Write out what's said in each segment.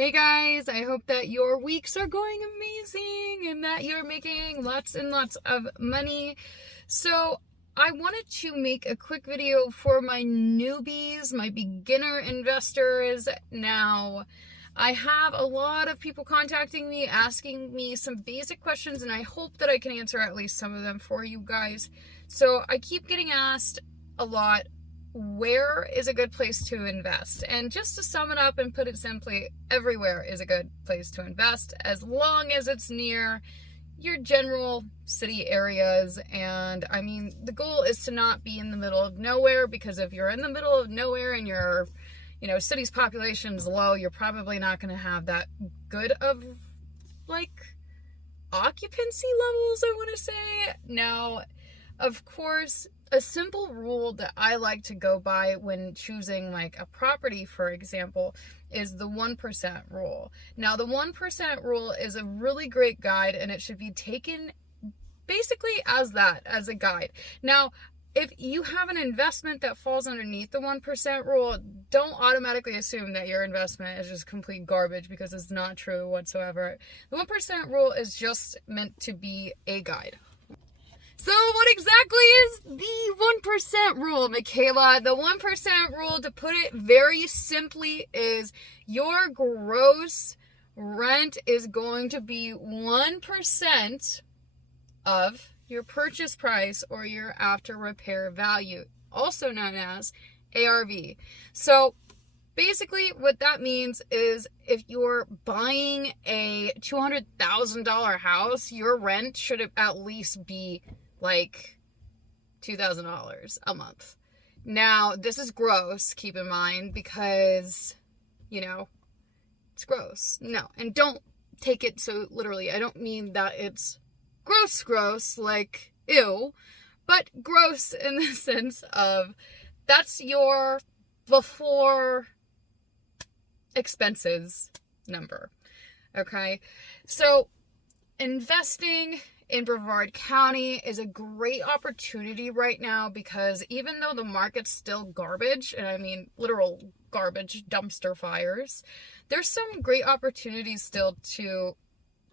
Hey guys, I hope that your weeks are going amazing and that you're making lots and lots of money. So I wanted to make a quick video for my newbies, my beginner investors. Now, I have a lot of people contacting me, asking me some basic questions, and I hope that I can answer at least some of them for you guys. So I keep getting asked a lot, where is a good place to invest? And just to sum it up and put it simply, everywhere is a good place to invest as long as it's near your general city areas. And I mean, the goal is to not be in the middle of nowhere, because if you're in the middle of nowhere and your city's population is low, you're probably not going to have that good of occupancy levels, I want to say. Now, of course, a simple rule that I like to go by when choosing a property, for example, is the 1% rule. Now, the 1% rule is a really great guide, and it should be taken basically as a guide. Now, if you have an investment that falls underneath the 1% rule, don't automatically assume that your investment is just complete garbage, because it's not true whatsoever. The 1% rule is just meant to be a guide. So what exactly is the 1% rule, Mickayla? The 1% rule, to put it very simply, is your gross rent is going to be 1% of your purchase price, or your after repair value, also known as ARV. So basically what that means is, if you're buying a $200,000 house, your rent should at least be $2,000 a month. Now, this is gross, keep in mind, because, it's gross. No, and don't take it so literally. I don't mean that it's gross, like ew, but gross in the sense of that's your before expenses number. Okay? So, investing in Brevard County is a great opportunity right now, because even though the market's still garbage, and I mean literal garbage, dumpster fires, there's some great opportunities still to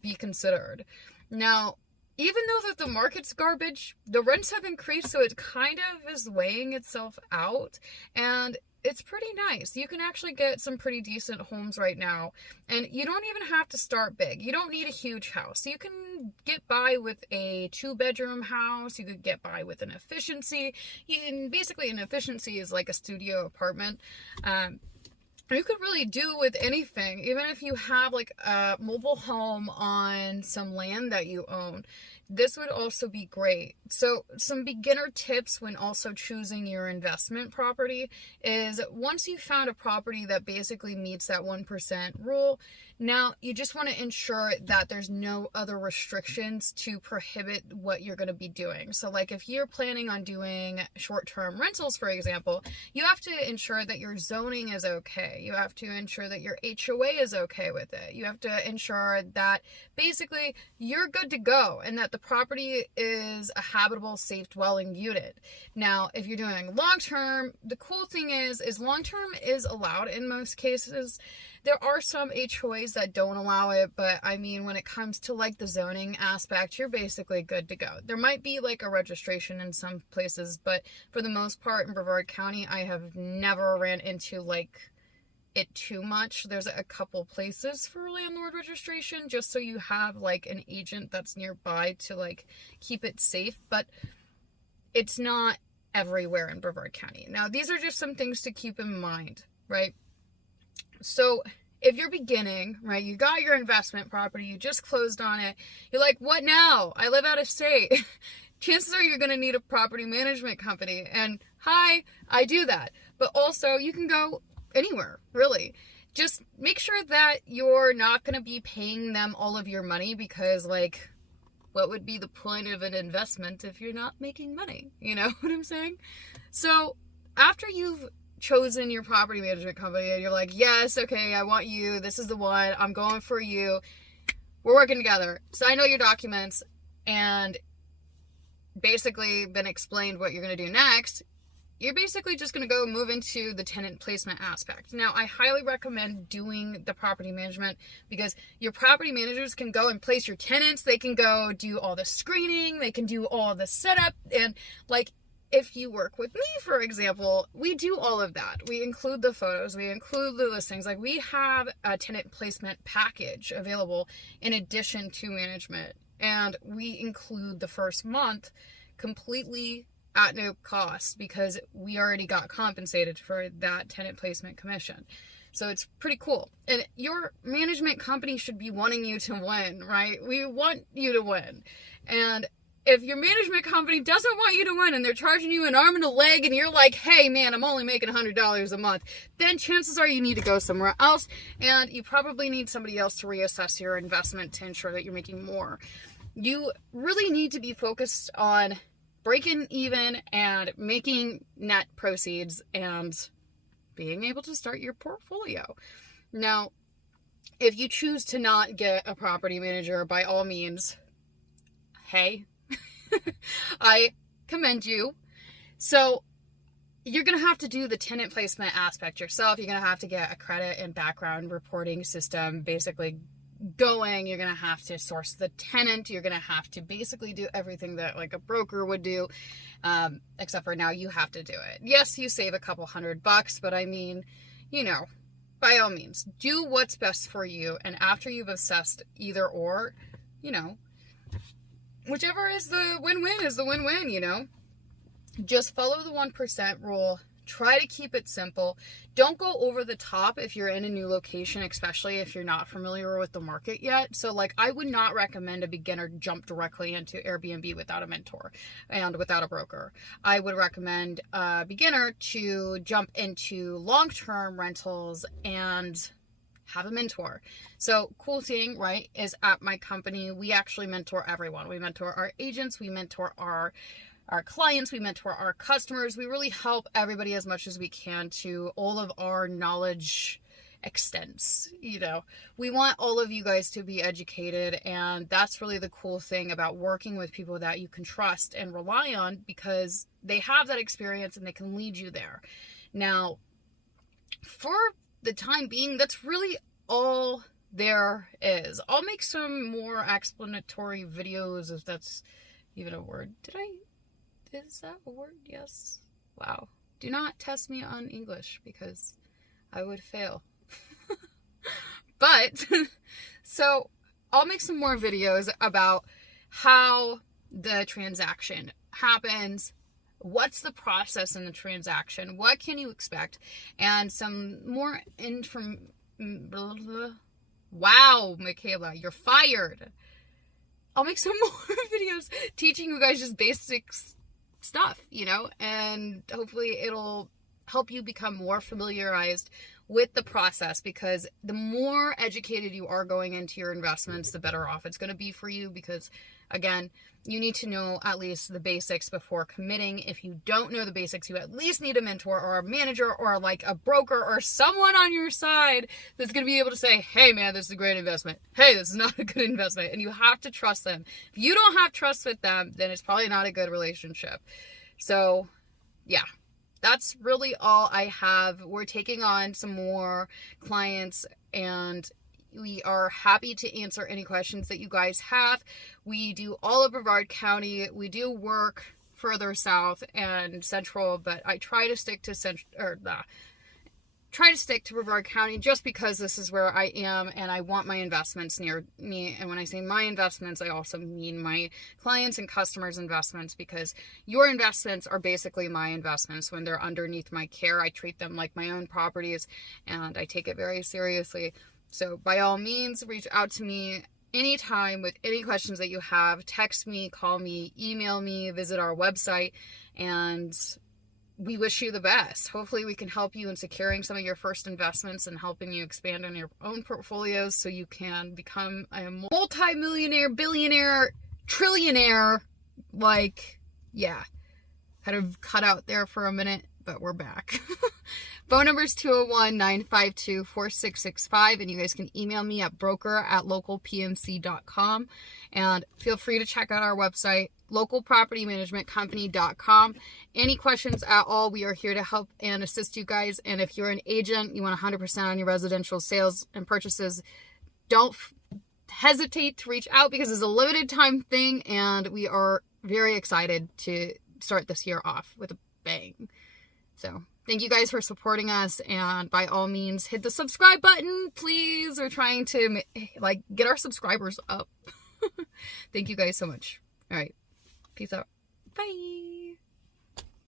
be considered. Now, even though that the market's garbage, the rents have increased, so it kind of is weighing itself out, and it's pretty nice. You can actually get some pretty decent homes right now, and you don't even have to start big. You don't need a huge house. You can get by with a 2-bedroom house. You could get by with an efficiency. Basically, an efficiency is like a studio apartment. You could really do with anything, even if you have a mobile home on some land that you own. This would also be great. So some beginner tips when also choosing your investment property is, once you found a property that basically meets that 1% rule, now you just want to ensure that there's no other restrictions to prohibit what you're going to be doing. So if you're planning on doing short-term rentals, for example, you have to ensure that your zoning is okay. You have to ensure that your HOA is okay with it. You have to ensure that basically you're good to go, and that the property is a habitable, safe dwelling unit. Now, if you're doing long-term, the cool thing is long-term is allowed in most cases. There are some HOAs that don't allow it, but I mean, when it comes to the zoning aspect, you're basically good to go. There might be a registration in some places, but for the most part in Brevard County, I have never ran into it too much. There's a couple places for landlord registration, just so you have an agent that's nearby to keep it safe, but it's not everywhere in Brevard County. Now, these are just some things to keep in mind, right? So if you're beginning, right, you got your investment property, you just closed on it, you're like, what now? I live out of state. Chances are you're going to need a property management company. And hi, I do that. But also, you can go anywhere, really. Just make sure that you're not going to be paying them all of your money, because what would be the point of an investment if you're not making money? You know what I'm saying? So after you've chosen your property management company and you're like, yes, okay, I want you, this is the one, I'm going for you, we're working together, sign all your documents, and basically been explained what you're going to do next, you're basically just going to go move into the tenant placement aspect. Now, I highly recommend doing the property management because your property managers can go and place your tenants. They can go do all the screening. They can do all the setup. And like, if you work with me, for example, we do all of that. We include the photos, we include the listings. Like, we have a tenant placement package available in addition to management. And we include the first month completely at no cost because we already got compensated for that tenant placement commission. So it's pretty cool. And your management company should be wanting you to win, right? We want you to win. And if your management company doesn't want you to win and they're charging you an arm and a leg and you're like, hey man, I'm only making $100 a month, then chances are you need to go somewhere else, and you probably need somebody else to reassess your investment to ensure that you're making more. You really need to be focused on breaking even and making net proceeds and being able to start your portfolio. Now, if you choose to not get a property manager, by all means, hey, I commend you. So you're going to have to do the tenant placement aspect yourself. You're going to have to get a credit and background reporting system basically going. You're going to have to source the tenant. You're going to have to basically do everything that like a broker would do, except for now you have to do it. Yes, you save a couple $100, but I mean, you know, by all means, do what's best for you. And after you've assessed either or, you know, whichever is the win-win is the win-win, you know. Just follow the 1% rule. Try to keep it simple. Don't go over the top if you're in a new location, especially if you're not familiar with the market yet. So like, I would not recommend a beginner jump directly into Airbnb without a mentor and without a broker. I would recommend a beginner to jump into long-term rentals and have a mentor. So cool thing, right, is at my company, we actually mentor everyone. We mentor our agents, we mentor our clients, we mentor our customers. We really help everybody as much as we can to all of our knowledge extents. You know, we want all of you guys to be educated, and that's really the cool thing about working with people that you can trust and rely on, because they have that experience and they can lead you there. Now, for the time being, that's really all there is. I'll make some more explanatory videos, if that's even a word. Is that a word? Yes. Wow. Do not test me on English because I would fail. But, so I'll make some more videos about how the transaction happens, what's the process in the transaction, what can you expect, and some more Wow, Mickayla, you're fired. I'll make some more videos teaching you guys just basics stuff, you know, and hopefully it'll help you become more familiarized with the process, because the more educated you are going into your investments, the better off it's going to be for you, because again, you need to know at least the basics before committing. If you don't know the basics, you at least need a mentor or a manager or like a broker or someone on your side that's going to be able to say, hey man, this is a great investment. Hey, this is not a good investment. And you have to trust them. If you don't have trust with them, then it's probably not a good relationship. So yeah, that's really all I have. We're taking on some more clients, and we are happy to answer any questions that you guys have. We do all of Brevard County. We do work further south and central, but I try to stick to Brevard County just because this is where I am and I want my investments near me. And when I say my investments, I also mean my clients' and customers' investments, because your investments are basically my investments. When they're underneath my care, I treat them like my own properties and I take it very seriously. So by all means, reach out to me anytime with any questions that you have. Text me, call me, email me, visit our website, and we wish you the best. Hopefully we can help you in securing some of your first investments and helping you expand on your own portfolios so you can become a multi-millionaire, billionaire, trillionaire. Like, yeah, had to cut out there for a minute, but we're back. Phone number is 201-952-4665, and you guys can email me at broker@localpmc.com, and feel free to check out our website, localpropertymanagementcompany.com. Any questions at all, we are here to help and assist you guys. And if you're an agent, you want 100% on your residential sales and purchases, don't hesitate to reach out, because it's a limited time thing, and we are very excited to start this year off with a bang. So thank you guys for supporting us, and by all means hit the subscribe button, please. We're trying to get our subscribers up. Thank you guys so much. All right, peace out. Bye.